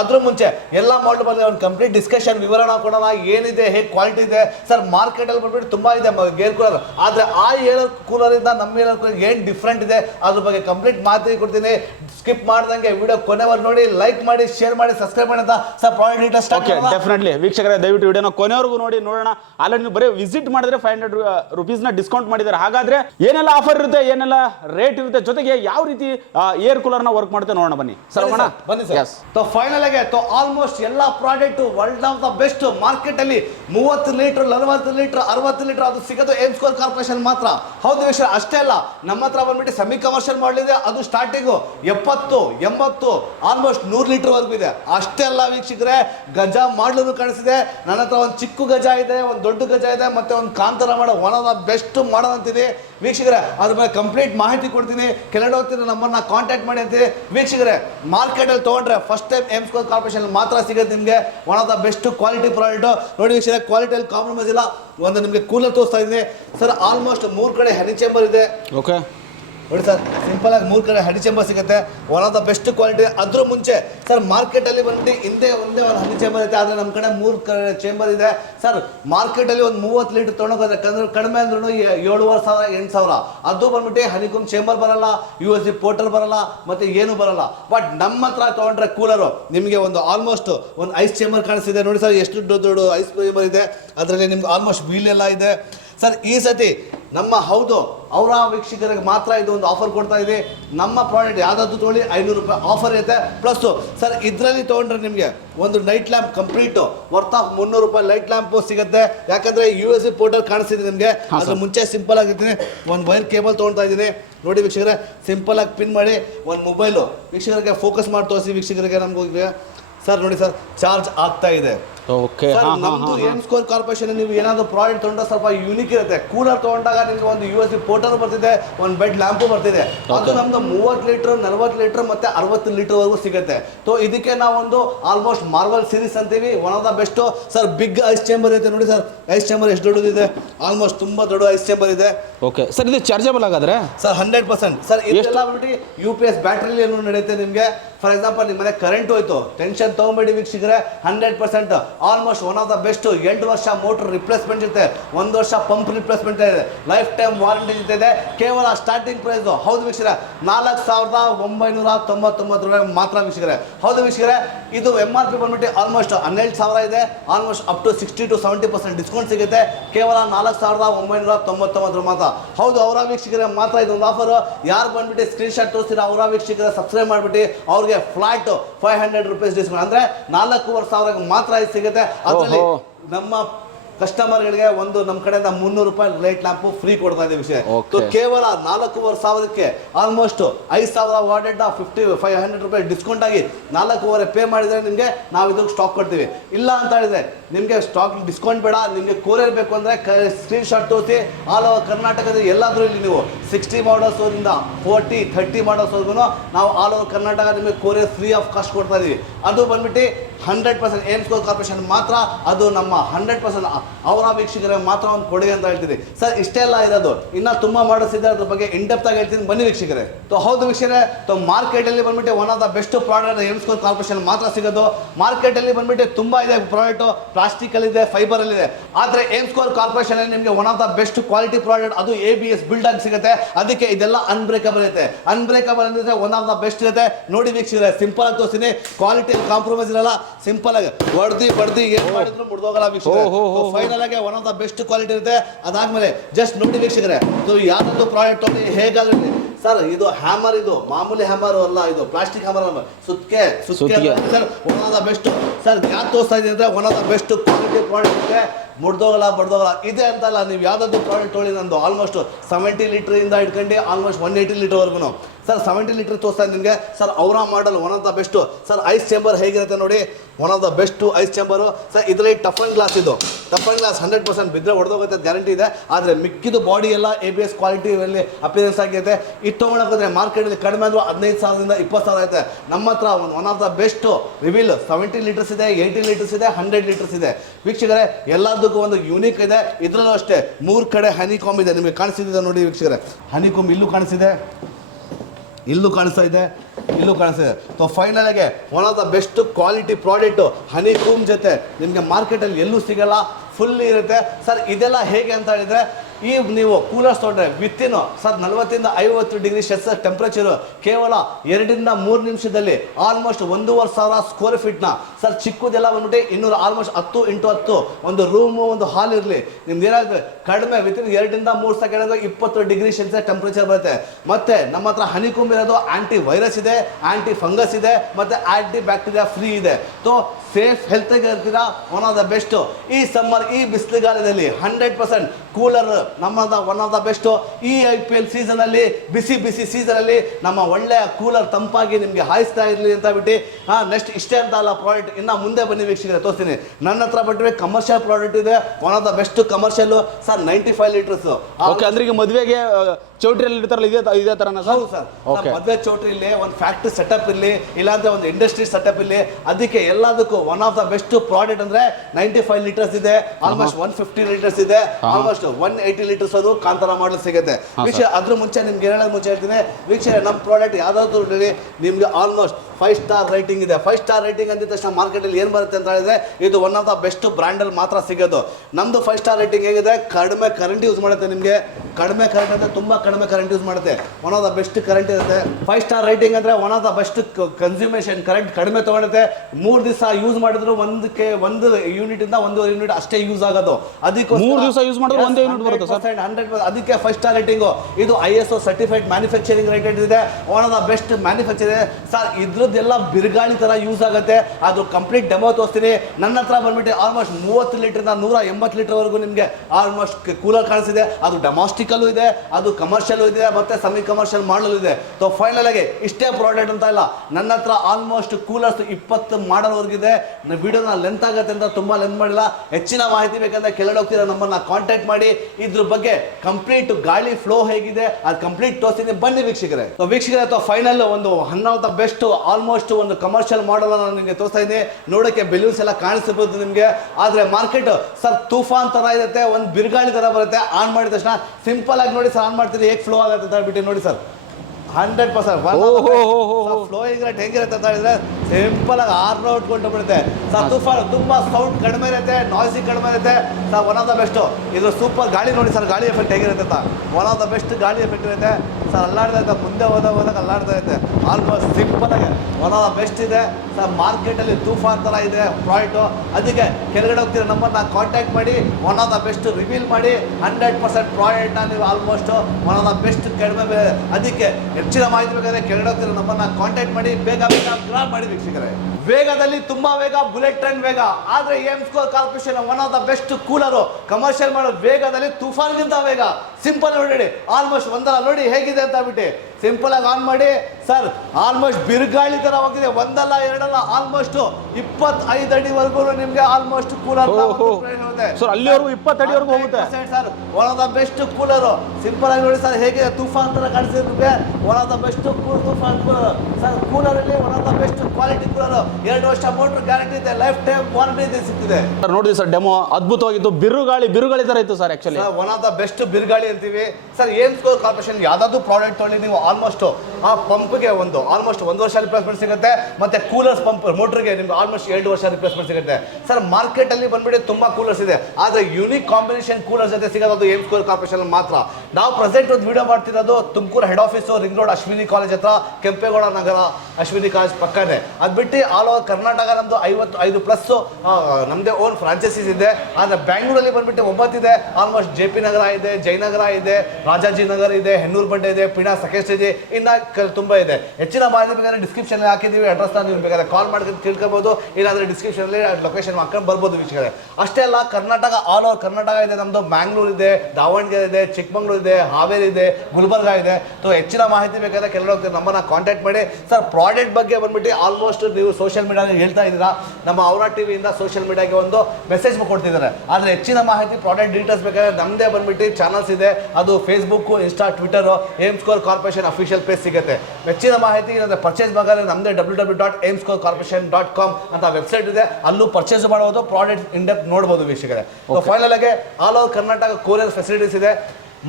[SPEAKER 1] ಅದ್ರ ಮುಂಚೆ ಎಲ್ಲಾ ಮಾಡಲ್ ಬಂದ್ರೆ ಒಂದು ಕಂಪ್ಲೀಟ್ ಡಿಸ್ಕಷನ್ ವಿವರಣ ಕೊಡೋಣ. ಏನಿದೆ ಹೇಗೆ ಕ್ವಾಲಿಟಿ ಇದೆ? ಸರ್ ಮಾರ್ಕೆಟ್ ಅಲ್ಲಿ ಬಂದ್ಬಿಟ್ಟು ತುಂಬಾ ಇದೆ ಗೇರ್ ಕೂಲರ್ ಆದ್ರೆ ಆ ಏರ್ ಕೂಲರ್ ಇಂದ ನಮ್ಮ ಏರ್ ಕೂಲರ್ ಏನ್ ಡಿಫ್ರೆಂಟ್ ಇದೆ? ಅದ್ರ ಬಗ್ಗೆ ಕಂಪ್ಲೀಟ್ ಮಾಹಿತಿ ಕೊಡ್ತೀನಿ. ಸ್ಕಿಪ್ ಮಾಡ್ದಂಗೆ ವಿಡಿಯೋ ಕೊನೆವರೆಗೂ ನೋಡಿ. ಲೈಕ್ ಮಾಡಿ ಶೇರ್ ಮಾಡಿ ಸಬ್ಸ್ಕ್ರೈಬ್ ಮಾಡಿ ಅಂತ sir product details
[SPEAKER 2] okay definitely ವೀಕ್ಷಕರೇ ದಯವಿಟ್ಟು ವಿಡಿಯೋನ ಕೊನೆವರೆಗೂ ನೋಡಿ ನೋಡೋಣ. ಆಲ್ರೆಡಿ ನೀವು ಬರೀ ವಿಸಿಟ್ ಮಾಡಿದ್ರೆ ಫೈವ್ ಹಂಡ್ರೆಡ್ನ ಡಿಸ್ಕೌಂಟ್ ಮಾಡಿದ್ದಾರೆ. ಹಾಗಾದ್ರೆ ಏನೆಲ್ಲ ಆಫರ್ ಇರುತ್ತೆ ಏನೆಲ್ಲ ರೇಟ್ ಇರುತ್ತೆ? ಜೊತೆಗೆ ಯಾವ ರೀತಿ ಏರ್ ಕೂಲರ್ನ ವರ್ಕ್ ಮಾಡುತ್ತೆ ನೋಡೋಣ ಬನ್ನಿ. ಸರ್
[SPEAKER 1] ಬನ್ನಿ ಸರ್
[SPEAKER 2] ಎಸ್
[SPEAKER 1] ಫೈನಲ್ ಆಗಿ ತೊ ಆಲ್ಮೋಸ್ಟ್ ಎಲ್ಲ product world of the best market ಅಲ್ಲಿ ಮೂವತ್ತು ಲೀಟರ್ ನಲವತ್ತು ಲೀಟರ್ ಅರವತ್ತು ಲೀಟರ್ ಅದು ಸಿಗೋದು ಏಮ್ ಸ್ಕೋರ್ ಕಾರ್ಪೊರೇಷನ್ ಮಾತ್ರ. ಹೌದು ವಿಷಯ ಅಷ್ಟೇ ಅಲ್ಲ ನಮ್ಮ ಹತ್ರ ಬಂದ್ಬಿಟ್ಟು ಸೆಮಿ ಕಮರ್ಷಿಯಲ್ ಮಾಡಲಿದೆ ಅದು ಸ್ಟಾರ್ಟಿಂಗು ಎಪ್ಪತ್ತು ಎಂಬತ್ತು ಆಲ್ಮೋಸ್ಟ್ ನೂರು ಲೀಟರ್ ವರೆಗೂ ಇದೆ. ಅಷ್ಟೇ ಅಲ್ಲ ವೀಕ್ಷಕರೇ ಗಜ ಮಾಡಲು ಕಾಣಿಸಿದೆ ನನ್ನ ಹತ್ರ ಒಂದು ಚಿಕ್ಕ ಗಜ ಇದೆ ಒಂದು ದೊಡ್ಡ ಗಜ ಇದೆ ಮತ್ತೆ ಒಂದು ಕಾಂತರ ಮಾಡೋ ಒನ್ ಆಫ್ ದ ಬೆಸ್ಟ್ ಮಾಡೋದಂತಿದೆ ವೀಕ್ಷಕರೇ ಅದ್ರ ಬಗ್ಗೆ ಕಂಪ್ಲೀಟ್ ಮಾಹಿತಿ ಕೊಡ್ತೀನಿ. ಕೆಳಗಡೆ ಹೋಗ್ತೀನಿ ನಮ್ಮನ್ನ ಕಾಂಟ್ಯಾಕ್ಟ್ ಮಾಡಿ ಅಂತೀವಿ ವೀಕ್ಷಕರೇ ಮಾರ್ಕೆಟಲ್ಲಿ ತೊಗೊಂಡ್ರೆ first time M score corporation ಮಾತ್ರ ಸಿಗುತ್ತೆ ನಿಮಗೆ one of the best quality product ನೋಡಿ ವೀಕ್ಷಕರೇ ಕ್ವಾಲಿಟಿಯಲ್ಲಿ ಕಾಂಪ್ರಮೈಸ್ ಇಲ್ಲ. ಒಂದು ನಿಮಗೆ ಕೂಲರ್ ತೋರಿಸ್ತಾ ಇದ್ದೀನಿ. ಸರ್ ಆಲ್ಮೋಸ್ಟ್ ಮೂರು ಕಡೆ ಹೆನಿ ಚೇಂಬರ್ ಇದೆ.
[SPEAKER 2] ಓಕೆ
[SPEAKER 1] ನೋಡಿ ಸರ್ ಸಿಂಪಲ್ ಆಗಿ ಮೂರು ಕಡೆ ಹನಿ ಚೇಂಬರ್ ಸಿಗುತ್ತೆ. One of the best quality ಅದ್ರ ಮುಂಚೆ, ಸರ್ ಮಾರ್ಕೆಟಲ್ಲಿ ಬಂದು ಹಿಂದೆ ಒಂದೇ ಒಂದು ಹನಿ ಚೇಂಬರ್ ಇದೆ ಆದರೆ ನಮ್ಮ ಕಡೆ ಮೂರು ಕಡೆ ಚೇಂಬರ್ ಇದೆ. ಸರ್ ಮಾರ್ಕೆಟಲ್ಲಿ ಒಂದು ಮೂವತ್ತು ಲೀಟರ್ ತೊಗೊಂಡೋಗೋದ್ರೆ ಕಡಿಮೆ ಕಡಿಮೆ ಅಂದ್ರೂ ಏಳುವರೆ ಸಾವಿರ, ಎಂಟು ಸಾವಿರ. ಅದು ಬಂದ್ಬಿಟ್ಟು ಹನಿಕುಮ್ ಚೇಂಬರ್ ಬರಲ್ಲ ಯು ಎಸ್ ಸಿ ಪೋರ್ಟಲ್ ಬರಲ್ಲ, ಮತ್ತೆ ಏನು ಬರಲ್ಲ. ಬಟ್ ನಮ್ಮ ಹತ್ರ ತೊಗೊಂಡ್ರೆ ಕೂಲರು ನಿಮಗೆ ಒಂದು ಆಲ್ಮೋಸ್ಟ್ ಒಂದು ಐಸ್ ಚೇಂಬರ್ ಕಾಣಿಸ್ತಿದೆ. ನೋಡಿ ಸರ್, ಎಷ್ಟು ದೊಡ್ಡ ದೊಡ್ಡ ಐಸ್ ಚೇಂಬರ್ ಇದೆ. ಅದರಲ್ಲಿ ನಿಮ್ಗೆ ಆಲ್ಮೋಸ್ಟ್ ವೀಲ್ ಎಲ್ಲ ಇದೆ. ಸರ್, ಈ ಸತಿ ನಮ್ಮ ಹೌದು ಅವರ ವೀಕ್ಷಕರಿಗೆ ಮಾತ್ರ ಇದು ಒಂದು ಆಫರ್ ಕೊಡ್ತಾ ಇದೆ ನಮ್ಮ ಪ್ರಾಡಕ್ಟ್ ಯಾವುದಾದ್ರು ತೊಗೊಳ್ಳಿ ಐನೂರು ರೂಪಾಯಿ ಆಫರ್ ಇರುತ್ತೆ. ಪ್ಲಸ್ ಸರ್ ಇದರಲ್ಲಿ ತೊಗೊಂಡ್ರೆ ನಿಮಗೆ ಒಂದು night lamp complete worth of ಮುನ್ನೂರು ರೂಪಾಯಿ ಲೈಟ್ ಲ್ಯಾಂಪ್ ಸಿಗುತ್ತೆ. ಯಾಕಂದರೆ ಯು ಎಸ್ ಸಿ ಪೋರ್ಟಲ್ ಕಾಣಿಸ್ತಿದೆ ನಿಮಗೆ. ಅದ್ರ ಮುಂಚೆ ಸಿಂಪಲ್ ಆಗಿರ್ತೀನಿ ಒಂದು ವೈರ್ ಕೇಬಲ್ ತೊಗೊಳ್ತಾ ಇದ್ದೀನಿ. ನೋಡಿ ವೀಕ್ಷಕರೇ ಸಿಂಪಲ್ ಆಗಿ ಪಿನ್ ಮಾಡಿ ಒಂದು ಮೊಬೈಲು ವೀಕ್ಷಕರಿಗೆ ಫೋಕಸ್ ಮಾಡಿ ತೋರಿಸಿ ವೀಕ್ಷಕರಿಗೆ ನಮ್ಗೆ ಸರ್ ನೋಡಿ ಸರ್ ಚಾರ್ಜ್ ಆಗ್ತಾ ಇದೆ.
[SPEAKER 2] ಓಕೆ ನಮ್ಮದು
[SPEAKER 1] ನಮ್ದು ಎಂ ಸ್ಕೋರ್ ಕಾರ್ಪೊರೇಷನ್ ನೀವು ಏನಾದ್ರು ಪ್ರಾಡಕ್ಟ್ ತೊಗೊಂಡ್ರೆ ಸ್ವಲ್ಪ ಯೂನಿಕ್ ಇರುತ್ತೆ. ಕೂಲರ್ ತಗೊಂಡಾಗ ನಿಮ್ಗೆ ಒಂದು ಯು ಎಸ್ ಬಿ ಪೋರ್ಟಲ್ ಬರ್ತಿದೆ ಒಂದು ಬೆಡ್ ಲ್ಯಾಂಪು ಬರ್ತಿದೆ. ಅದು. ನಮ್ದು ಮೂವತ್ತು ಲೀಟ್ರ್ ನಲವತ್ತು ಲೀಟ್ರ್ ಮತ್ತೆ ಅರವತ್ತು ಲೀಟರ್ ವರೆಗೂ ಸಿಗುತ್ತೆ. ಸೊ ಇದಕ್ಕೆ ನಾವೊಂದು ಆಲ್ಮೋಸ್ಟ್ ಮಾರ್ವಲ್ ಸೀರೀಸ್ ಅಂತೀವಿ. One of the best sir big ice chamber ಇದೆ ನೋಡಿ ಸರ್ ಐಸ್ ಚೇಂಬರ್ ಎಷ್ಟು ದೊಡ್ಡದಿದೆ? ಆಲ್ಮೋಸ್ಟ್ ತುಂಬಾ ದೊಡ್ಡ ಐಸ್ ಚೇಂಬರ್ ಇದೆ.
[SPEAKER 2] ಓಕೆ ಸರ್ ಇದು ಚಾರ್ಜಬಲ್ ಆಗಾದ್ರೆ
[SPEAKER 1] ಸರ್ ಹಂಡ್ರೆಡ್ ಪರ್ಸೆಂಟ್ ಸರ್ ಇದೆಲ್ಲ ಬಿಟ್ಟು ಯು ಪಿ ಎಸ್ ಬ್ಯಾಟ್ರಿಲಿ ಏನು ನಡೆಯುತ್ತೆ ನಿಮಗೆ? ಫಾರ್ ಎಕ್ಸಾಂಪಲ್ ನಿಮ್ಮ ಮನೆ ಕರೆಂಟ್ ಹೋಯ್ತು ಟೆನ್ಷನ್ ತೊಗೊಂಬೇಡಿ ವೀಕ್ಷಕರೇ hundred percent almost one of the best ಎಂಟು ವರ್ಷ ಮೋಟರ್ ರಿಪ್ಲೇಸ್ಮೆಂಟ್ ಇರುತ್ತೆ ಒಂದು ವರ್ಷ ಪಂಪ್ ರಿಪ್ಲೇಸ್ಮೆಂಟ್ ಇದೆ. ಲೈಫ್ ಟೈಮ್ ವಾರಂಟಿ ಇದೆ. ಕೇವಲ ಸ್ಟಾರ್ಟಿಂಗ್ ಪ್ರೈಸ್ ಹೌದು ವೀಕ್ಷಕರೇ, ನಾಲ್ಕು ಸಾವಿರದ ಒಂಬೈನೂರ ತೊಂಬತ್ತೊಂಬತ್ತು ರೂಪಾಯಿ ಮಾತ್ರ ವೀಕ್ಷಕರೇ. ಹೌದು ವೀಕ್ಷಕರೇ, ಇದು ಎಂ ಆರ್ ಪಿ ಬಂದ್ಬಿಟ್ಟು ಆಲ್ಮೋಸ್ಟ್ ಹನ್ನೆರಡು ಸಾವಿರ ಇದೆ. Almost up to sixty to seventy percent discount ಸಿಗುತ್ತೆ. ಕೇವಲ ನಾಲ್ಕು ಸಾವಿರದ ಒಂಬೈನೂರ ತೊಂಬತ್ತೊಂಬತ್ತು ರೂಪಾಯಿ ಮಾತ್ರ. ಹೌದು, ಅವರ ವೀಕ್ಷಕರೇ, ಮಾತ್ರ ಇದೊಂದು ಆಫರ್ ಯಾರು ಬಂದ್ಬಿಟ್ಟು ಸ್ಕ್ರೀನ್ ಶಾಟ್ ತೋರಿಸ್ತೀರಾ ಅವರ ವೀಕ್ಷಕರ ಸಬ್ಸ್ಕ್ರೈಬ್ ಮಾಡಿಬಿಟ್ಟು ಅವ್ರಿಗೆ flat five hundred rupees discount ಅಂದ್ರೆ ನಾಲ್ಕೂವರೆ ಸಾವಿರ ಮಾತ್ರ ಇದು ಸಿಗುತ್ತೆ. ಅದರಲ್ಲಿ ನಮ್ಮ ಕಸ್ಟಮರ್ಗಳಿಗೆ ಒಂದು ನಮ್ಮ ಕಡೆಯಿಂದ ಮುನ್ನೂರು ರೂಪಾಯಿ ಲೈಟ್ ಲ್ಯಾಂಪ್ ಫ್ರೀ ಕೊಡ್ತಾ ಇದೆ ವಿಷಯ. ಕೇವಲ ನಾಲ್ಕೂವರೆ ಸಾವಿರಕ್ಕೆ ಆಲ್ಮೋಸ್ಟ್ ಐದು ಸಾವಿರ ವಾರ್ಡೆಡ್ ಫಿಫ್ಟಿ ಫೈವ್ ಹಂಡ್ರೆಡ್ ರೂಪಾಯಿ ಡಿಸ್ಕೌಂಟ್ ಆಗಿ ನಾಲ್ಕೂವರೆ ಪೇ ಮಾಡಿದರೆ ನಿಮಗೆ ನಾವು ಇದಕ್ಕೆ ಸ್ಟಾಕ್ ಕೊಡ್ತೀವಿ. ಇಲ್ಲ ಅಂತ ಹೇಳಿದ್ರೆ ನಿಮಗೆ ಸ್ಟಾಕ್ ಡಿಸ್ಕೌಂಟ್ ಬೇಡ ನಿಮಗೆ ಕೋರಿಯರ್ ಬೇಕು ಅಂದರೆ ಸ್ಕ್ರೀನ್ ಶಾಟ್ ತೋರಿಸಿ ಆಲ್ ಓವರ್ ಕರ್ನಾಟಕದ ಎಲ್ಲಾದರೂ ಇಲ್ಲಿ ನೀವು ಸಿಕ್ಸ್ಟಿ ಮಾಡಲ್ಸ್ವರಿಂದ ಫೋರ್ಟಿ ಥರ್ಟಿ ಮಾಡಲ್ಸ್ವರೆಗೂ ನಾವು ಆಲ್ ಓವರ್ ಕರ್ನಾಟಕ ನಿಮಗೆ ಕೋರಿಯರ್ ಫ್ರೀ ಆಫ್ ಕಾಸ್ಟ್ ಕೊಡ್ತಾ ಇದ್ದೀವಿ. ಅದು ಬಂದ್ಬಿಟ್ಟು hundred percent aims goal corporation ಮಾತ್ರ ಅದು ನಮ್ಮ ಹಂಡ್ರೆಡ್ ಪರ್ಸೆಂಟ್ ಅವರ ವೀಕ್ಷಕರಿಗೆ ಮಾತ್ರ ಒಂದು ಕೊಡುಗೆ ಅಂತ ಹೇಳ್ತೀನಿ. ಸರ್ ಇಷ್ಟೆಲ್ಲ ಇರೋದು. ಇನ್ನ ತುಂಬ ಮಾಡಿಸಿದ್ದೆ ಅದ್ರ ಬಗ್ಗೆ ಇನ್ ಡೆಪ್ತ್ ಆಗಿ ಹೇಳ್ತೀನಿ ಬನ್ನಿ ವೀಕ್ಷಕರೇ. ತೊ, ಹೌದು ವೀಕ್ಷಕರೇ, ತೊ ಮಾರ್ಕೆಟ್ ಅಲ್ಲಿ ಬಂದ್ಬಿಟ್ಟು one of the best product aims goal corporation ಮಾತ್ರ ಸಿಗೋದು. ಮಾರ್ಕೆಟಲ್ಲಿ ಬಂದ್ಬಿಟ್ಟು ತುಂಬ ಇದೆ ಪ್ರಾಡಕ್ಟ್ ಪ್ಲಾಸ್ಟಿಕಲ್ಲಿದೆ ಅಲ್ಲಿ ಇದೆ ಫೈಬರ್ ಅಲ್ಲಿ ಇದೆ ಆದ್ರೆ ಏಮ್ ಸ್ಕೋರ್ ಕಾರ್ಪೊರೇಷನ್ ಅಲ್ಲಿ ನಿಮಗೆ one of the best quality product ಅದು ಎ ಬಿ ಎಸ್ ಬಿಲ್ಡ್ ಆಗಿ ಸಿಗುತ್ತೆ. ಅದಕ್ಕೆ ಇದೆಲ್ಲ ಅನ್ಬ್ರೇಕಬಲ್ ಇರುತ್ತೆ. ಅನ್ಬ್ರೇಕಬಲ್ ಅಂದರೆ ಒನ್ ಆಫ್ ದ ಬೆಸ್ಟ್ ಇರುತ್ತೆ. ನೋಡಿ ವೀಕ್ಷಕರೇ ಸಿಂಪಲ್ ಆಗಿ ತೋರಿಸ್ತೀನಿ. ಕ್ವಾಲಿಟಿ ಕಾಂಪ್ರಮೈಸ್ ಇರಲ್ಲ. ಸಿಂಪಲ್ ಆಗಿ ಹೊಡ್ದಿ ಬಡ್ದಿ ಏನ್ ಮಾಡಿದ್ರು ಮುಡ್ದೋಗಲ್ಲ. ವೀಕ್ಷಕರೇ. ಫೈನಲ್ ಆಗಿ one of the best quality ಇರುತ್ತೆ. ಅದಾದ್ಮೇಲೆ ಜಸ್ಟ್ ನೋಡಿ ವೀಕ್ಷಕರೇ ಸೊ ಯಾವ್ದಾದ್ರು ಪ್ರಾಡಕ್ಟ್ ಹೇಗಾದ್ರೂ ಸರ್ ಇದು ಹ್ಯಾಮರ್ ಇದು ಮಾಮೂಲಿ ಹ್ಯಾಮರ್ ಅಲ್ಲ ಇದು ಪ್ಲಾಸ್ಟಿಕ್ ಹ್ಯಾಮರ್ ಅಲ್ಲ. ಸುತ್ಕೆ. Sir one of the best sir ಯಾಕೆ ತೋರಿಸ್ತಾ ಇದೆ ಅಂದ್ರೆ one of the best quality product ಇದೆ ಮುಡ್ದೋಗಲ್ಲ ಬಡ್ದೋಗಲ್ಲ. ಇದೆ ಅಂತಲ್ಲ ನೀವು ಯಾವ್ದಾದ್ರು ಪ್ರಾಡಕ್ಟ್ ತೊಗೊಳ್ಳಿ ನಂದು. ಆಲ್ಮೋಸ್ಟ್ ಸೆವೆಂಟಿ ಲೀಟರ್ ಇಂದ ಇಟ್ಕೊಂಡು ಆಲ್ಮೋಸ್ಟ್ ಒನ್ ಏಯ್ಟಿ ಲೀಟರ್ವರೆಗೂ ಸರ್ ಸೆವೆಂಟಿ ಲೀಟರ್ ತೋರಿಸ್ತಾ ನಿಮಗೆ. ಸರ್ ಅವರ model one of the best sir ice chamber ಹೇಗಿರುತ್ತೆ ನೋಡಿ? One of the best ice chamber sir ಇದರಲ್ಲಿ ಟಫ್ ಅಂಡ್ ಗ್ಲಾಸ್ ಇದು. Toughened glass hundred percent ಬಿದ್ದರೆ ಹೊಡೆದೋಗುತ್ತೆ ಗ್ಯಾರಂಟಿ ಇದೆ. ಆದರೆ ಮಿಕ್ಕಿದ ಬಾಡಿ ಎಲ್ಲ ಎ ಬಿ ಎಸ್ ಕ್ವಾಲಿಟಿ ಅಲ್ಲಿ ಅಪಿಯರೆನ್ಸ್ ಆಗಿರುತ್ತೆ. ಇದು ತೊಗೊಳಕೋದ್ರೆ ಮಾರ್ಕೆಟಲ್ಲಿ ಕಡಿಮೆ ಅಂದರೂ ಹದಿನೈದು ಸಾವಿರದಿಂದ ಇಪ್ಪತ್ತು ಸಾವಿರ ಐತೆ ನಮ್ಮ ಹತ್ರ ಒಂದು one of the best reveal seventy litres ಇದೆ ಏಯ್ಟಿ ಲೀಟರ್ಸ್ ಇದೆ ಹಂಡ್ರೆಡ್ ಲೀಟರ್ಸ್ ಇದೆ. ವೀಕ್ಷಕರೇ, ಎಲ್ಲದಕ್ಕೂ ಒಂದು ಯೂನಿಕ್ ಇದೆ. ಇದರಲ್ಲೂ ಅಷ್ಟೇ ಮೂರು ಕಡೆ ಹನಿ ಕಾಂಬ್ ಇದೆ. ನಿಮಗೆ ಕಾಣಿಸಿದೆ ನೋಡಿ ವೀಕ್ಷಕರೇ. ಹನಿ ಕಾಂಬ್ ಇಲ್ಲೂ ಕಾಣಿಸ್ತಿದೆ ಇಲ್ಲೂ ಕಾಣಿಸ್ತಾ ಇದೆ, ಇಲ್ಲೂ ಕಾಣಿಸ್ತಾ ಇದೆ. ಸೊ ಫೈನಲ್ ಆಗಿ one of the best quality product honeycomb ಜೊತೆ ನಿಮಗೆ ಮಾರ್ಕೆಟಲ್ಲಿ ಎಲ್ಲೂ ಸಿಗಲ್ಲ ಫುಲ್ ಇರುತ್ತೆ. ಸರ್ ಇದೆಲ್ಲ ಹೇಗೆ ಅಂತ ಹೇಳಿದ್ರೆ ಈ ನೀವು ಕೂಲರ್ಸ್ ತೊಗೊಂಡ್ರೆ ವಿತ್ತಿನ ಸರ್ ನಲವತ್ತಿಂದ ಐವತ್ತು ಡಿಗ್ರಿ ಸೆಲ್ಸಿಯಸ್ ಟೆಂಪರೇಚರ್ ಕೇವಲ ಎರಡರಿಂದ ಮೂರು ನಿಮಿಷದಲ್ಲಿ ಆಲ್ಮೋಸ್ಟ್ ಒಂದೂವರೆ ಸಾವಿರ ಸ್ಕ್ವೇರ್ ಫೀಟ್ನ ಸರ್, ಚಿಕ್ಕದೆಲ್ಲ ಬಂದ್ಬಿಟ್ಟು ಇನ್ನೂರು ಆಲ್ಮೋಸ್ಟ್ ಹತ್ತು ಇಂಟು ಹತ್ತು ಒಂದು ರೂಮು ಒಂದು ಹಾಲ್ ಇರಲಿ. ನಿಮ್ದು ಏನಾಗುತ್ತೆ? ಕಡಿಮೆ ವಿತಿನ್ ಎರಡರಿಂದ ಮೂರು ಸೆಕೆಂಡ್ ಅಂದರೆ ಇಪ್ಪತ್ತು ಡಿಗ್ರಿ ಸೆಲ್ಸಿಯಸ್ ಟೆಂಪರೇಚರ್ ಬರುತ್ತೆ. ಮತ್ತೆ ನಮ್ಮ ಹತ್ರ ಹನಿಕುಂಬ್ ಇರೋದು ಆಂಟಿ ವೈರಸ್ ಇದೆ ಆಂಟಿ ಫಂಗಸ್ ಇದೆ, ಮತ್ತೆ ಆಂಟಿ ಬ್ಯಾಕ್ಟೀರಿಯಾ ಫ್ರೀ ಇದೆ. ಸೊ ಸೇಫ್ ಹೆಲ್ತ್ ಇರ್ತೀರಾ ಒನ್ ಆಫ್ ದ ಬೆಸ್ಟ್ ಈ ಸಮ್ಮರ್ ಈ ಬಿಸಿಲುಗಾಲದಲ್ಲಿ ಹಂಡ್ರೆಡ್ ಪರ್ಸೆಂಟ್ ಕೂಲರ್ ನಮ್ಮದ ಒನ್ ಆಫ್ ದ ಬೆಸ್ಟು ಈ ಐ ಪಿ ಎಲ್ ಸೀಸನ್ ಅಲ್ಲಿ ಬಿಸಿ ಬಿಸಿ ಸೀಸನ್ ಅಲ್ಲಿ ನಮ್ಮ ಒಳ್ಳೆಯ ಕೂಲರ್ ತಂಪಾಗಿ ನಿಮಗೆ ಹಾಯಿಸ್ತಾ ಇರಲಿ ಅಂತ ಬಿಟ್ಟು, ಹಾ ನೆಕ್ಸ್ಟ್ ಇಷ್ಟೇ ಅಂತ ಅಲ್ಲ ಪ್ರಾಡಕ್ಟ್ ಇನ್ನ ಮುಂದೆ ಬನ್ನಿ ವೀಕ್ಷಕರೇ, ತೋರಿಸ್ತೀನಿ. ನನ್ನ ಹತ್ರ ಬಿಟ್ಟರೆ ಕಮರ್ಷಿಯಲ್ ಪ್ರಾಡಕ್ಟ್ ಇದೆ one of the best commercial sir ninety five litres
[SPEAKER 2] okay ಅಂದ್ರೆ ಈಗ ಮದುವೆಗೆ ಚೌಟ್ರಿಯಲ್ಲಿ ಇರ್ತಾರಲ್ಲ ಇದೇ ಇದೇ ತರ ಸರ್?
[SPEAKER 1] ಹೌದು ಸರ್.
[SPEAKER 2] ಓಕೆ
[SPEAKER 1] ಮದುವೆ ಚೌಟ್ರಿ ಇಲ್ಲಿ ಒಂದು ಫ್ಯಾಕ್ಟ್ರಿ ಸೆಟಪ್ ಇರಲಿ ಇಲ್ಲಾಂದ್ರೆ ಒಂದು ಇಂಡಸ್ಟ್ರಿ ಸೆಟಪ್ ಇಲ್ಲಿ ಅದಕ್ಕೆ ಎಲ್ಲದಕ್ಕೂ one of the best product ಅಂದ್ರೆ ನೈಂಟಿ ಫೈವ್ ಲೀಟರ್ಸ್ ಇದೆ ಆಲ್ಮೋಸ್ಟ್ ಒನ್ ಫಿಫ್ಟಿ ಲೀಟರ್ಸ್ ಇದೆ ಆಲ್ಮೋಸ್ಟ್ ಒನ್ ಏಯ್ಟಿ ಲೀಟರ್ಸ್ ಅದು ಕಾಂತಾರ ಮಾಡಲ್ ಸಿಗುತ್ತೆ. ವೀಕ್ಷ ಅದ್ರ ಮುಂಚೆ ನಿಮ್ಗೆ ಹೇಳೋದ್ ಮುಂಚೆ ಹೇಳ್ತೀನಿ. ವೀಕ್ಷ ನಮ್ಮ ಪ್ರಾಡಕ್ಟ್ ಯಾವ್ದಾದ್ರು ನಿಮ್ಗೆ ಆಲ್ಮೋಸ್ಟ್ ಫೈವ್ ಸ್ಟಾರ್ ರೈಟಿಂಗ್ ಇದೆ. ಫೈವ್ ಸ್ಟಾರ್ ರೈಟಿಂಗ್ ಅಂದಿದ ತಕ್ಷಣ ಮಾರ್ಕೆಟಲ್ಲಿ ಏನು ಬರುತ್ತೆ ಅಂತ ಹೇಳಿದ್ರೆ ಇದು ಒನ್ ಆಫ್ ದ ಬೆಸ್ಟ್ ಬ್ರ್ಯಾಂಡಲ್ಲಿ ಮಾತ್ರ ಸಿಗೋದು. ನಮ್ಮದು ಫೈವ್ ಸ್ಟಾರ್ ರೇಟಿಂಗ್ ಹೇಗಿದೆ? ಕಡಿಮೆ ಕರೆಂಟ್ ಯೂಸ್ ಮಾಡುತ್ತೆ ನಿಮಗೆ. ಕಡಿಮೆ ಕರೆಂಟ್ ಅಂದರೆ ತುಂಬ ಕಡಿಮೆ ಕರೆಂಟ್ ಯೂಸ್ ಮಾಡುತ್ತೆ. One of the best current ಇರುತ್ತೆ. ಫೈವ್ ಸ್ಟಾರ್ ರೇಟಿಂಗ್ ಅಂದರೆ one of the best consumption current ಕಡಿಮೆ ತೊಗೊಳುತ್ತೆ. ಮೂರು ದಿವಸ ಯೂಸ್ ಮಾಡಿದ್ರು ಒಂದಕ್ಕೆ ಒಂದು ಯೂನಿಟ್ ಇಂದ ಒಂದು ಯೂನಿಟ್ ಅಷ್ಟೇ ಯೂಸ್ ಆಗೋದು. ಅದಕ್ಕೆ
[SPEAKER 2] ಮೂರು ದಿವಸ ಯೂಸ್ ಮಾಡಿದ್ರೆ ಒಂದೇ ಯೂನಿಟ್ ಬರುತ್ತೆ ಸರ್.
[SPEAKER 1] ಹಂಡ್ರೆಡ್ ಅದಕ್ಕೆ ಫೈವ್ ಸ್ಟಾರ್ ರೇಟಿಂಗು ಇದು I S O certified manufacturing rated ಇದೆ. One of the best manufacture ಇದೆ. ಸರ್ ಇದ್ರದ್ದೆಲ್ಲ ಬಿರುಗಾಳಿ ಥರ ಯೂಸ್ ಆಗುತ್ತೆ. ಅದು ಕಂಪ್ಲೀಟ್ ಡೆಮೋ ತೋರಿಸ್ತೀನಿ. ನನ್ನ ಹತ್ರ ಬಂದ್ಬಿಟ್ಟು ಆಲ್ಮೋಸ್ಟ್ ಮೂವತ್ತು ಲೀಟ್ರಿಂದ ನೂರ ಎಂಬತ್ತು ಲೀಟ್ರ್ವರೆಗೂ ನಿಮಗೆ ಆಲ್ಮೋಸ್ಟ್ ಕೂಲರ್ ಕಾಣಿಸಿದೆ ಅದು ಡೊಮಾಸ್ಟಿಕಲ್ಲೂ ಇದೆ, ಅದು ಕಮರ್ಷಿಯಲ್ಲೂ ಇದೆ, ಮತ್ತೆ ಸೆಮಿ ಕಮರ್ಷಿಯಲ್ ಮಾಡಲು ಇದೆ. ಸೊ ಫೈನಲ್ ಆಗಿ ಇಷ್ಟೇ ಪ್ರಾಡಕ್ಟ್ ಅಂತ ಇಲ್ಲ. ನನ್ನ ಹತ್ರ ಆಲ್ಮೋಸ್ಟ್ ಕೂಲರ್ಸ್ ಇಪ್ಪತ್ತು ಮಾಡಲ್ವರೆಗಿದೆ ವಿಡಿಯೋನ ಲೆಂತ್ ಆಗುತ್ತೆ ಅಂತ ತುಂಬ ಲೆಂತ್ ಮಾಡಿಲ್ಲ. ಹೆಚ್ಚಿನ ಮಾಹಿತಿ ಬೇಕಂದ್ರೆ ಕೆಳಗಡೆ ಹೋಗ್ತೀರಾ, ನಮ್ಮನ್ನು ಕಾಂಟ್ಯಾಕ್ಟ್ ಮಾಡಿ. ಇದ್ರ ಬಗ್ಗೆ ಕಂಪ್ಲೀಟ್ ಗಾಳಿ ಫ್ಲೋ ಹೇಗಿದೆ, ಅದು ಕಂಪ್ಲೀಟ್ ತೋರಿಸ್ತೀನಿ. ಬನ್ನಿ ವೀಕ್ಷಕರೇ. ವೀಕ್ಷಕರೇ, ಅಥವಾ ಫೈನಲ್ ಒಂದು, ಹನ್ನೊಂದು ಬೆಸ್ಟ್ ಆಲ್ಮೋಸ್ಟ್ ಒಂದು ಕಮರ್ಷಿಯಲ್ ಮಾಡಲ್ ನಾನು ನಿಮಗೆ ತೋರಿಸ್ತಾ ಇದ್ದೀನಿ. ನೋಡೋಕ್ಕೆ ಬೆಲೂನ್ಸ್ ಎಲ್ಲ ಕಾಣಿಸ್ಬೋದು ನಿಮಗೆ. ಆದ್ರೆ ಮಾರ್ಕೆಟ್ ಸರ್ ತೂಫಾನ್ ತರ ಇರುತ್ತೆ, ಒಂದು ಬಿರುಗಾಳಿ ತರ ಬರುತ್ತೆ. ಆನ್ ಮಾಡಿದ ತಕ್ಷಣ ಸಿಂಪಲ್ ಆಗಿ ನೋಡಿ ಸರ್ ಆನ್ ಮಾಡ್ತೀರಿ ಹೇಗೆ ಫ್ಲೋ ಆಗುತ್ತೆ ಅಂತ ಹೇಳ್ಬಿಟ್ಟು ನೋಡಿ sir. Hundred percent. Flowing rate ಹೆಂಗಿರುತ್ತೆ ಅಂತ ಹೇಳಿದ್ರೆ ಸಿಂಪಲ್ ಆಗಿ ಆರ್ನ ಉಟ್ಕೊಂಡು ಬಿಡುತ್ತೆ ಸರ್ ತುಫಾನ್ ತುಂಬಾ ಸೌಂಡ್ ಕಡಿಮೆ ಇರುತ್ತೆ ನಾಯ್ಸಿ ಕಡಿಮೆ ಇರುತ್ತೆ. Sir one of the best ಇದು ಸೂಪರ್ ಗಾಳಿ ನೋಡಿ ಸರ್ ಗಾಳಿ ಎಫೆಕ್ಟ್ ಹೇಗಿರುತ್ತೆ ಅಂತ. ಒನ್ ಆಫ್ ದ ಬೆಸ್ಟ್ ಗಾಳಿ ಎಫೆಕ್ಟ್ ಇರುತ್ತೆ. ಸರ್ ಅಲ್ಲಾಡ್ತಾ ಇರುತ್ತೆ ಮುಂದೆ ಹೋದಾಗ ಹೋದಾಗ ಅಲ್ಲಾಡ್ತಾ ಇರುತ್ತೆ. ಆಲ್ಮೋಸ್ಟ್ ಸಿಂಪಲ್ ಆಗಿ. ಒನ್ ಆಫ್ ದ ಬೆಸ್ಟ್ ಇದೆ. ಸರ್ ಮಾರ್ಕೆಟಲ್ಲಿ ತೂಫಾನ್ ಥರ ಇದೆ ಪ್ರಾಡಕ್ಟು ಅದಕ್ಕೆ ಕೆಳಗಡೆ ಹೋಗ್ತಿರೋ ನಂಬರ್ನ ಕಾಂಟ್ಯಾಕ್ಟ್ ಮಾಡಿ one of the best reveal ಮಾಡಿ ಹಂಡ್ರೆಡ್ ಪರ್ಸೆಂಟ್ ಪ್ರಾಡಕ್ಟ್ನ ನೀವು almost one of the best ಕಡಿಮೆ ಅದಕ್ಕೆ ಹೆಚ್ಚಿನ ಮಾಹಿತಿ ಬೇಕಾದ್ರೆ ಕೆಳಗಡೆ ಹೋಗ್ತೀರ ನಮ್ಮನ್ನ ಕಾಂಟ್ಯಾಕ್ಟ್ ಮಾಡಿ, ಬೇಗ ಬೇಗ ಗ್ರಾಪ್ ಮಾಡಿ ವೀಕ್ಷಕರೇ. ವೇಗದಲ್ಲಿ ತುಂಬಾ ವೇಗ ಬುಲೆಟ್ ಟ್ರೈನ್ ವೇಗ. ಆದ್ರೆ Aim Score Corporation one of the best cooler commercial ಮಾಡೋ ವೇಗದಲ್ಲಿ ತುಫಾನ್ಗಿಂತ ವೇಗ. ಸಿಂಪಲ್ ನೋಡಿ ಆಲ್ಮೋಸ್ಟ್ ಒಂದಲ್ಲ ನೋಡಿ ಹೇಗಿದೆ ಅಂತ ಬಿಟ್ಟು ಸಿಂಪಲ್ ಆಗಿ ಆನ್ ಮಾಡಿ ಸರ್ ಆಲ್ಮೋಸ್ಟ್ ಬಿರುಗಾಳಿ ತರ ಹೋಗಿದೆ. ಒಂದಲ್ಲ ಎರಡಲ್ಲ ಆಲ್ಮೋಸ್ಟ್ ಇಪ್ಪತ್ತೈದು ಅಡಿವರೆಗೂ ನಿಮ್ಗೆ ಆಲ್ಮೋಸ್ಟ್ ಕೂಲರ್.
[SPEAKER 2] ಸರ್ ಅಲ್ಲಿವರೆಗೂ ಇಪ್ಪತ್ತು ಅಡಿವರೆಗೂ ಹೋಗುತ್ತೆ.
[SPEAKER 1] Sir one of the best cooler simple ಆಗಿ ನೋಡಿ ಸರ್ ಹೇಗೆ ತುಫಾನ್ ತರ ಕಾಣಿಸಿದ್ರೆ one of the best cool Toofan cooler sir cooler ಅಲ್ಲಿ one of the best quality cooler ಎರಡು ವರ್ಷ ಮೋಟರ್ ಗ್ಯಾರಂಟಿ ಇದೆ. ಲೈಫ್ ಟೈಮ್ ವಾರಂಟಿ ಇದೆ ಸಿಗ್ತಿದೆ
[SPEAKER 2] ಸರ್ ನೋಡಿ ಸರ್ ಡೆಮೋ ಅದ್ಭುತವಾಗಿತ್ತು. ಬಿರುಗಾಳಿ ಬಿರುಗಾಳಿ ತರ ಇತ್ತು sir actually
[SPEAKER 1] one of the best ಬಿರುಗಾಳಿ ಅಂತೀವಿ. ಸರ್ ಏನ್ ಸ್ಕೋರ್ ಕಾರ್ಪೊರೇಷನ್ ಯಾವ್ದಾದ್ರು ಪ್ರಾಡಕ್ಟ್ ತೊಗೊಳ್ಳಿ ನೀವು ಆಲ್ಮೋಸ್ಟ್ ಆ ಪಂಪ್ಗೆ ಒಂದು ಆಲ್ಮೋಸ್ಟ್ ಒಂದು ವರ್ಷ ರಿಪ್ಲೇಸ್ಮೆಂಟ್ ಸಿಗುತ್ತೆ. ಮತ್ತೆ ಕೂಲರ್ಸ್ ಪಂಪ್ ಮೋಟ್ರಿಗೆ ನಿಮ್ಗೆ ಆಲ್ಮೋಸ್ಟ್ ಎರಡು ವರ್ಷ ರಿಪ್ಲೇಸ್ಮೆಂಟ್ ಸಿಗುತ್ತೆ. ಸರ್ ಮಾರ್ಕೆಟ್ ಅಲ್ಲಿ ಬಂದ್ಬಿಟ್ಟು ತುಂಬಾ ಕೂಲರ್ಸ್ ಇದೆ. ಆದ್ರೆ ಯೂನಿಕ್ ಕಾಂಬಿನೇಷನ್ ಕೂಲರ್ಸ್ ಜೊತೆ ಸಿಗೋದು ಏಮ್ ಸ್ಕೂಲ್ ಕಾರ್ಪೊರೇಷನ್ ಮಾತ್ರ. ನಾವು ಪ್ರೆಸೆಂಟ್ ಒಂದು ವಿಡಿಯೋ ಮಾಡ್ತಿರೋದು Tumakuru head office ring road Ashwini college ಹತ್ರ, ಕೆಂಪೇಗೌಡ ನಗರ ಅಶ್ವಿನಿ ಕಾಲೇಜ್ ಪಕ್ಕನೇ. ಅದು ಬಿಟ್ಟು ಆಲ್ ಓವರ್ ಕರ್ನಾಟಕ ನಮ್ಮದು ಐವತ್ತು ಐದು ಪ್ಲಸ್ ನಮ್ದೇ ಓನ್ ಫ್ರಾಂಚೈಸೀಸ್ ಇದೆ. ಆದ್ರೆ ಬ್ಯಾಂಗ್ಳೂರಲ್ಲಿ ಬಂದ್ಬಿಟ್ಟು ಒಂಬತ್ತಿದೆ ಆಲ್ಮೋಸ್ಟ್ ಜೆ ಪಿ ನಗರ ಇದೆ ಜಯನಗರ ಇದೆ ರಾಜಾಜಿ ನಗರ ಇದೆ ಹೆನ್ನೂರು ಬಂಡೆ ಇದೆ ಪಿಣಾ ಸಕೇಶ್ ಇದೆ. ಇನ್ನ ತುಂಬಾ ಇದೆ. ಹೆಚ್ಚಿನ ಮಾಹಿತಿ ಬೇಕಾದ್ರೆ ಡಿಸ್ಕ್ರಿಪ್ಷನ್ ಅಡ್ರೆಸ್ ನೀವು ಬೇಕಾದ್ರೆ ಕಾಲ್ ಮಾಡ್ಕೊಂಡು ತಿಳ್ಕೊಬಹುದು ಇಲ್ಲಾಂದ್ರೆ ಡಿಸ್ಕ್ರಿಪ್ಷನ್ ಅಲ್ಲಿ ಲೊಕೇಶನ್ ಹಾಕೊಂಡು ಬರ್ಬೋದು ವೀಕ್ಷಕರೇ. ಅಷ್ಟೇ ಅಲ್ಲ, ಕರ್ನಾಟಕ ಆಲ್ ಓವರ್ ಕರ್ನಾಟಕ ಇದೆ. ನಮ್ದು ಮ್ಯಾಂಗ್ಳೂರು ಇದೆ, ದಾವಣಗೆರೆ ಇದೆ, ಚಿಕ್ಕಮಂಗ್ಳೂರು ಇದೆ, ಹಾವೇರಿ ಇದೆ, ಗುಲ್ಬರ್ಗ ಇದೆ. ಸೊ ಹೆಚ್ಚಿನ ಮಾಹಿತಿ ಬೇಕಾದ್ರೆ ಕೆಲವರು ನಮ್ಮನ್ನ ಕಾಂಟ್ಯಾಕ್ಟ್ ಮಾಡಿ. ಸರ್ ಪ್ರಾಡಕ್ಟ್ ಬಗ್ಗೆ ಬಂದ್ಬಿಟ್ಟು ಆಲ್ಮೋಸ್ಟ್ ನೀವು ಸೋಷಿಯಲ್ ಮೀಡಿಯಾದಲ್ಲಿ ಹೇಳ್ತಾ ಇದ್ದೀರಾ. ನಮ್ಮ ಔರಾ ಟಿವಿಯಿಂದ ಸೋಷಿಯಲ್ ಮೀಡಿಯಾಗೆ ಒಂದು ಮೆಸೇಜ್ ಕೊಡ್ತಿದ್ದಾರೆ. ಆದರೆ ಹೆಚ್ಚಿನ ಮಾಹಿತಿ ಪ್ರಾಡಕ್ಟ್ ಡೀಟೇಲ್ಸ್ ಬೇಕಾದ್ರೆ ನಮ್ಮದೇ ಬಂದ್ಬಿಟ್ಟು ಚಾನಲ್ಸ್ ಇದೆ. ಅದು Facebook Insta Twitter Aim Score Corporation official page ಸಿಗುತ್ತೆ. ಹೆಚ್ಚಿನ ಮಾಹಿತಿ ಏನಂದ್ರೆ ಪರ್ಚೇಸ್ ಮಾಡಿದ್ರೆ ನಮ್ಮದೇ W W dot Aims Corporation dot com ಅಂತ ವೆಬ್ಸೈಟ್ ಇದೆ. ಅಲ್ಲೂ ಪರ್ಚೇಸ್ ಮಾಡಬಹುದು ಪ್ರಾಡಕ್ಟ್ ಇಂಡೆಪ್ ನೋಡಬಹುದು ನೋಡ್ಬೋದು ವೀಕ್ಷಕರೇ. ಫೈನಲ್ ಆಗಿ all over Karnataka courier facilities ಇದೆ.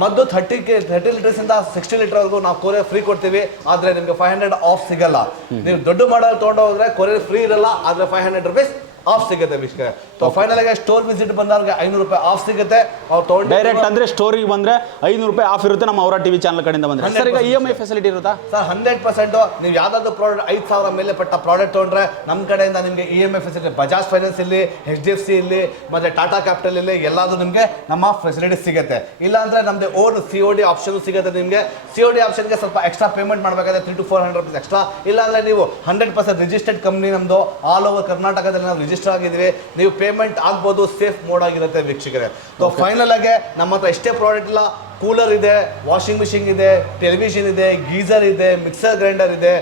[SPEAKER 1] ಮದ್ದು ಥರ್ಟಿ ಕೆ ಥರ್ಟಿ ಲೀಟರ್ಸ್ ಇಂದ ಸಿಕ್ಸ್ಟಿ ಲೀಟರ್ವರೆಗೂ ನಾವು ಕೊರಿಯರ್ ಫ್ರೀ ಕೊಡ್ತೀವಿ. ಆದ್ರೆ ನಿಮ್ಗೆ ಫೈವ್ ಹಂಡ್ರೆಡ್ ಆಫ್ ಸಿಗಲ್ಲ. ನೀವು ದೊಡ್ಡ ಮಾಡಲ್ ತೊಗೊಂಡು ಹೋದ್ರೆ ಕೊರಿಯರ್ ಫ್ರೀ ಇರಲ್ಲ. ಆದ್ರೆ ಫೈವ್ ಹಂಡ್ರೆಡ್ ರುಪೀಸ್ ಆಫ್ ಸಿಗುತ್ತೆ ವೀಕ್ಷಕರೇ. ಸೊ ಫೈನಲ್ ಆಗಿ ಸ್ಟೋರ್ ವಿಸಿಟ್ ಬಂದವ್ರಿಗೆ ಐನೂರು ರೂಪಾಯಿ ಆಫ್ ಸಿಗುತ್ತೆ. ಅವ್ರು ತಗೊಂಡು
[SPEAKER 2] ಡೈರೆಕ್ಟ್ ಅಂದ್ರೆ ಸ್ಟೋರಿಗೆ ಬಂದ್ರೆ ಐನೂರು ರೂಪಾಯಿ ಆಫ್ ಇರುತ್ತೆ ನಮ್ಮ ಅವರ ಟಿವಿ ಚಾನಲ್ ಕಡೆಯಿಂದ ಬಂದ್ರೆ. ಸರ್ ಈಗ ಇ ಎಂ ಐ ಫೆಸಿಲಿಟಿ ಇರುತ್ತಾ?
[SPEAKER 1] ಸರ್ ಹಂಡ್ರೆಡ್ ಪರ್ಸೆಂಟ್ ನೀವು ಯಾವ್ದಾದ್ರು ಪ್ರಾಡಕ್ಟ್ ಐದು ಸಾವಿರ ಮೇಲೆ ಪಟ್ಟ ಪ್ರಾಡಕ್ಟ್ ತೊಗೊಂಡ್ರೆ ನಮ್ಮ ಕಡೆಯಿಂದ ನಿಮಗೆ E M I facility Bajaj finance ಇಲ್ಲಿ ಎಚ್ ಡಿ ಎಫ್ ಸಿ ಇಲ್ಲಿ ಮತ್ತೆ ಟಾಟಾ ಕ್ಯಾಪಿಟಲ್ ಇಲ್ಲಿ ಎಲ್ಲಾದ್ರೂ ನಿಮಗೆ ನಮ್ಮ ಫೆಸಿಲಿಟಿ ಸಿಗುತ್ತೆ. ಇಲ್ಲ ಅಂದ್ರೆ ನಮ್ದು own C O D option ಸಿಗುತ್ತೆ ನಿಮಗೆ. ಸಿ ಒ ಡಿ ಆಪ್ಷನ್ಗೆ ಸ್ವಲ್ಪ ಎಕ್ಸ್ಟ್ರಾ ಪೇಮೆಂಟ್ ಮಾಡಬೇಕಾದ್ರೆ three to four hundred rupees extra ಇಲ್ಲ ಅಂದ್ರೆ ನೀವು ಹಂಡ್ರೆಡ್ ಪರ್ಸೆಂಟ್ ರಿಜಿಸ್ಟರ್ಡ್ ಕಂಪ್ನಿ ನಮ್ದು ಆಲ್ ಓವರ್ ಕರ್ನಾಟಕದಲ್ಲಿ ನಾವು ರಿಜಿಸ್ಟರ್ ಆಗಿದ್ದೀವಿ. ನೀವು ಪೇಮೆಂಟ್ ಆಗ್ಬೋದು ಸೇಫ್ ಮೋಡ್ ಆಗಿರುತ್ತೆ ವೀಕ್ಷಕರೇ. ಸೊ ಫೈನಲ್ ಆಗಿ ನಮ್ಮ ಹತ್ರ ಎಷ್ಟೇ ಪ್ರಾಡಕ್ಟ್ ಇಲ್ಲ ಕೂಲರ್ ಇದೆ ವಾಷಿಂಗ್ ಮಿಷಿನ್ ಇದೆ ಟೆಲಿವಿಷನ್ ಇದೆ ಗೀಸರ್ ಇದೆ ಮಿಕ್ಸರ್ ಗ್ರೈಂಡರ್ ಇದೆ.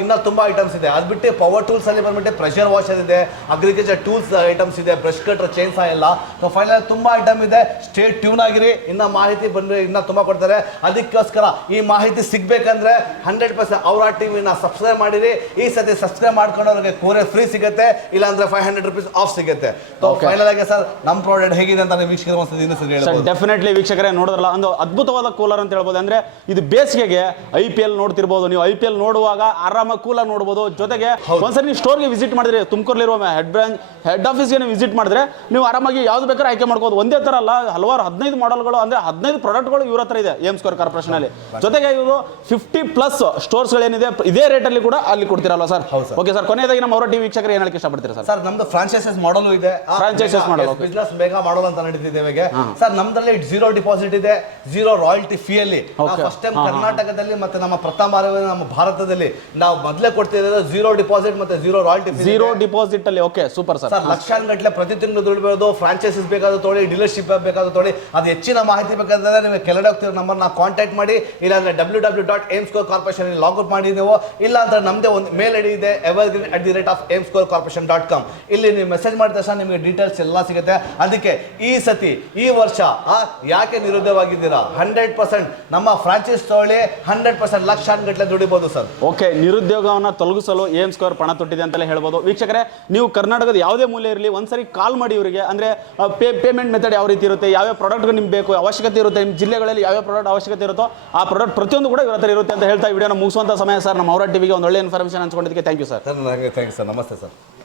[SPEAKER 1] ಇನ್ನ ತುಂಬ ಐಟಮ್ಸ್ ಇದೆ. ಅದು ಬಿಟ್ಟು ಪವರ್ ಟೂಲ್ಸ್ ಅಲ್ಲಿ ಬಂದ್ಬಿಟ್ಟು ಪ್ರೆಷರ್ ವಾಷರ್ ಇದೆ ಅಗ್ರಿಕಲ್ಚರ್ ಟೂಲ್ಸ್ ಐಟಮ್ಸ್ ಇದೆ ಬ್ರಷ್ ಕಟ್ರ್ ಚೇನ್ಸ್ ಎಲ್ಲ. ಸೊ ಫೈನಲ್ ತುಂಬ ಐಟಮ್ ಇದೆ. ಸ್ಟೇಟ್ ಟ್ಯೂನ್ ಆಗಿರಿ. ಇನ್ನ ಮಾಹಿತಿ ಬಂದ್ರೆ ಇನ್ನ ತುಂಬ ಕೊಡ್ತಾರೆ. ಅದಕ್ಕೋಸ್ಕರ ಈ ಮಾಹಿತಿ ಸಿಗ್ಬೇಕಂದ್ರೆ ಹಂಡ್ರೆಡ್ ಪರ್ಸೆಂಟ್ ಅವರ ಟಿವಿನ ಸಬ್ಸ್ಕ್ರೈಬ್ ಮಾಡಿರಿ. ಈ ಸತಿ ಸಬ್ಸ್ಕ್ರೈಬ್ ಮಾಡ್ಕೊಂಡವ್ರಿಗೆ ಕೋರೆ ಫ್ರೀ ಸಿಗುತ್ತೆ. ಇಲ್ಲ ಅಂದ್ರೆ ಫೈವ್ ಹಂಡ್ರೆಡ್ ರುಪೀಸ್ ಆಫ್ ಸಿಗುತ್ತೆ. ಫೈನಲ್ ಆಗಿ ಸರ್ ನಮ್ಮ ಪ್ರಾಡಕ್ಟ್ ಹೇಗಿದೆ ಅಂತ ವೀಕ್ಷಕರ
[SPEAKER 2] ಡೆಫಿನೆಟ್ಲಿ ವೀಕ್ಷಕರೇ ನೋಡಿದ್ರಲ್ಲ ಒಂದು ಅದ್ಭುತವಾದ ಕೂಲರ್ ಅಂತ ಹೇಳ್ಬೋದು. ಅಂದರೆ ಇದು ಬೇಸಿಗೆಗೆ ಐ ಪಿ ಎಲ್ ನೋಡ್ತಿರ್ಬೋದು. ನೀವು ಐ ಪಿ ಎಲ್ ನೋಡುವಾಗ ಆರಾಮ ಕೂಲರ್ ನೋಡ್ಬೋದು. ಜೊತೆಗೆ. ಒಂದ್ಸರಿ ನೀವು ಸ್ಟೋರ್ಗೆ ವಿಸಿಟ್ ಮಾಡಿದ್ರೆ ತುಮಕೂರಲ್ಲಿರುವ ಹೆಡ್ ಬ್ರಾಂಚ್ ಹೆಡ್ ಆಫೀಸ್ಗೆ ನೀವು ವಿಸಿಟ್ ಮಾಡಿದ್ರೆ ನೀವು ಆರಾಮಾಗಿ ಯಾವ್ದು ಬೇಕಾದ್ರೆ ಆಯ್ಕೆ ಮಾಡ್ಬೋದು. ಒಂದೇ ಥರ ಅಲ್ಲ ಹಲವಾರು ಹದಿನೈದು ಮಾಡೆಲ್ಗಳು ಅಂದ್ರೆ ಹದಿನೈದು ಪ್ರಾಡಕ್ಟ್ಗಳು ಇವ್ರ ಹತ್ರ ಇದೆ ಏಮ್ ಸ್ಕೋರ್ ಕಾರ್ಪೊರೇಷನಲ್ಲಿ ಜೊತೆಗೆ ಇವರು ಫಿಫ್ಟಿ ಪ್ಲಸ್ ಸ್ಟೋರ್ಸ್ಗಳೇನಿದೆ ಇದೇ ರೇಟಲ್ಲಿ ಕೂಡ ಅಲ್ಲಿ ಕೊಡ್ತಿರಲ್ಲ ಸರ್. Okay sir. ಕೊನೆಯದಾಗಿ ನಮ್ಮ ಅವರ ಟಿವಿ ವೀಕ್ಷಕರು ಏನು ಹೇಳಕ್ಕೆ ಇಷ್ಟಪಡ್ತೀರಾ ಸರ್?
[SPEAKER 1] ಸರ್ ನಮ್ದು ಫ್ರಾಂಚೈಸಸ್ ಮಾಡಲು ಇದೆ.
[SPEAKER 2] ಫ್ರಾಂಚೈಸಸ್ ಮಾಡಲು.
[SPEAKER 1] ಬಿಸ್ನೆಸ್ ಬೇಗ ಮಾಡಲ್ ಅಂತ ನಡೀತಿದೆ ಇವಾಗ. ಸರ್ ನಮ್ದ್ರಲ್ಲಿ ಜೀರೋ ಡಿಪಾಸಿಟ್ ಇದೆ. ಜೀರೋ ರಾಯಲ್ಟಿ ಫೀ ಅಲ್ಲಿ ಫಸ್ಟ್ ಟೈಮ್. ಕರ್ನಾಟಕದಲ್ಲಿ ಮತ್ತೆ ನಮ್ಮ ಪ್ರಥಮ ನಮ್ಮ ಭಾರತದಲ್ಲಿ ನಾವು ಮೊದಲೇ ಕೊಡ್ತಿದ್ದೇವೆ ಝೀರೋ ಡಿಪಾಸಿಟ್ ಮತ್ತೆ ಜೀರೋ ರಾಯಲ್ಟಿ
[SPEAKER 2] ಝೀರೋ ಡಿಪಾಸಿಟ್ ಅಲ್ಲಿ ಓಕೆ ಸೂಪರ್ ಸರ್
[SPEAKER 1] ಸರ್ ಲಕ್ಷಾನುಗಟ್ಟಲೆ ಪ್ರತಿ ತಿಂಗಳು ದುಡಿಬೋದು ಫ್ರಾಂಚೈಸಿಸ್ ಬೇಕಾದ್ರೂ ತೊಳಿ ಡೀಲರ್ಶಿಪ್ ಬೇಕಾದ್ರೂ ತೊಳಿ ಅದು ಹೆಚ್ಚಿನ ಮಾಹಿತಿ ಬೇಕಾದ್ರೆ ನಿಮಗೆ ಕೆಳಗಡೆ ಹೋಗ್ತಿರೋ ನಂಬರ್ ನಾ ಕಾಂಟ್ಯಾಕ್ಟ್ ಮಾಡಿ ಇಲ್ಲಾಂದ್ರೆ W W dot Aim Score Corporation logout ಮಾಡಿ ನೀವು ಇಲ್ಲ ಅಂದ್ರೆ ನಮ್ಮದೇ ಒಂದು ಮೇಲ್ ಐಡಿ ಇದೆ evergreen at the rate of Aim Score Corporation dot com ಇಲ್ಲಿ ನೀವು ಮೆಸೇಜ್ ಮಾಡಿದ ತಕ್ಷಣ ನಿಮಗೆ ಡೀಟೇಲ್ಸ್ ಎಲ್ಲ ಸಿಗುತ್ತೆ. ಅದಕ್ಕೆ ಈ ಸತಿ ಈ ವರ್ಷ ಯಾಕೆ ಯಾಕೆ ನಿರುದ್ಯೋಗವಾಗಿದ್ದೀರಾ ಹಂಡ್ರೆಡ್ ಪರ್ಸೆಂಟ್. ನಮ್ಮ ಫ್ರಾಂಚೈಸ್ ತಗೊಳ್ಳಿ ಹಂಡ್ರೆಡ್ ಪರ್ಸೆಂಟ್ ಲಕ್ಷಾನುಗಟ್ಟಲೆ ದುಡಿಬೋದು ಸರ್.
[SPEAKER 2] ಓಕೆ ನಿರುದ್ಯೋಗವನ್ನು ತೊಲಗಿಸಲು ಏಮ್ ಸ್ಕೋರ್ ಪಣ ತೊಟ್ಟಿದೆ ಅಂತಲೇ ಹೇಳ್ಬೋದು. ವೀಕ್ಷಕರೇ ನೀವು ಕರ್ನಾಟಕದ ಯಾವುದೇ ಮೂಲೆ ಇರಲಿ ಒಂದ್ಸರಿ ಕಾಲ್ ಮಾಡಿ ಇವರಿಗೆ. ಅಂದರೆ ಪೇ ಪೇಮೆಂಟ್ ಮೆಥಡ್ ಯಾವ ರೀತಿ ಇರುತ್ತೆ ಯಾವ್ಯಾವ ಪ್ರಾಡಕ್ಟ್ ನಿಮ್ಗೆ ಬೇಕು ಅವಶ್ಯಕತೆ ಇರುತ್ತೆ ನಿಮ್ಮ ಜಿಲ್ಲೆಗಳಲ್ಲಿ ಯಾವ್ಯಾವ ಪ್ರಾಡಕ್ಟ್ ಅವಶ್ಯಕತೆ ಇರುತ್ತೋ ಆ ಪ್ರಾಡಕ್ಟ್ ಪ್ರತಿಯೊಂದು ಕೂಡ ಇವರ ಹತ್ರ ಇರುತ್ತೆ ಅಂತ ಹೇಳ್ತಾ ವಿಡಿಯೋನ ಮುಗಿಸುವಂಥ ಸಮಯ ಸರ್. ನಮ್ಮ ಅವರ ಟಿವಿಗೆ ಒಂದು ಒಳ್ಳೆ information ಅನ್ಸ್ಕೊಂಡಿದ್ದಕ್ಕೆ thank you sir
[SPEAKER 1] sir thank you sir ನಮಸ್ತೆ ಸರ್